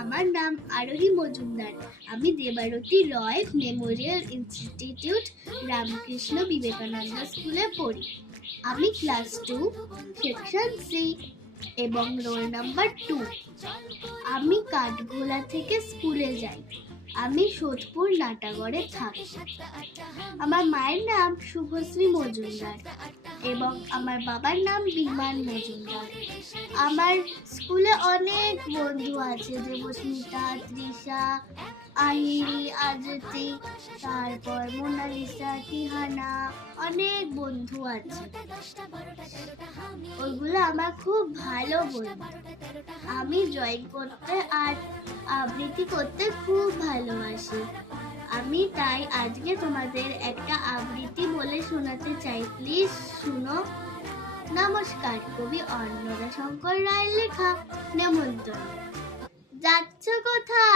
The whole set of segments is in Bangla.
আমার নাম আরোহী মজুমদার। আমি দেবারতী রয় মেমোরিয়াল ইনস্টিটিউট রামকৃষ্ণ বিবেকানন্দ স্কুলে পড়ি। আমি ক্লাস 2 সেকশন সি এবং রোল নাম্বার 2। আমি কাঠগোলা থেকে স্কুলে যাই। আমি সোদপুর নাটাগড়ে থাকি। আমার মায়ের নাম শুভশ্রী মজুমদার এবং আমার বাবার নাম বিমান মজুমদার। আমার স্কুলে অনেক বন্ধু আছে, দেবস্মিতা, তৃষা, আহিরি, আজতি, তারপর মোনালিসা, তিহানা, অনেক বন্ধু আছে। ওইগুলো আমার খুব ভালো বন্ধু। আমি ড্রয়িং করতে আর আবৃত্তি করতে খুব ভালোবাসি। আমি তাই আজকে তোমাদের একটা আবৃত্তি বলে শোনাতে চাই। প্লিজ শুনো। নমস্কার। কবি অন্নদা শঙ্কর রায়ের লেখা নেমন্তন্ন। যাচ্ছ কোথা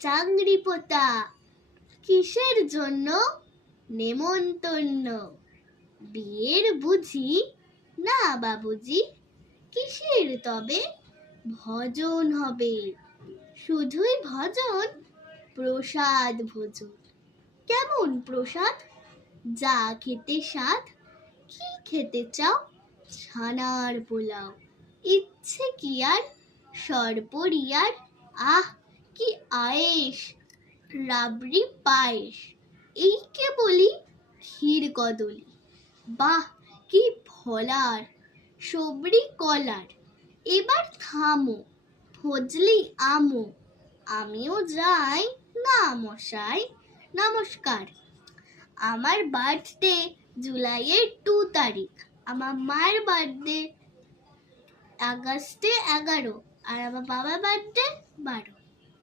চাংড়ি পোতা, কিসের জন্য নেমন্তন্ন? বিয়ের বুঝি না বাবুজি, কিসের তবে ভজন হবে? শুধুই ভজন, প্রসাদ ভোজন। কেমন প্রসাদ? যা খেতে স্বাদ। কি খেতে চাও? ছানার পোলাও। ইচ্ছে কি আর সরপরিয়ার? আহ কি আয়েশ, রাবড়ি পায়েস। এই কে বলি ক্ষীর কদলি। বাহ কি ফলার, সবরি কলার। এবার থামো, ফজলি আমো। আমিও যাই না মশাই, নমস্কার। আমার বার্থডে জুলাইয়ের 2 তারিখ। আমার মায়ের বার্থডে আগস্টে 11 আর আমার বাবার বার্থডে 12।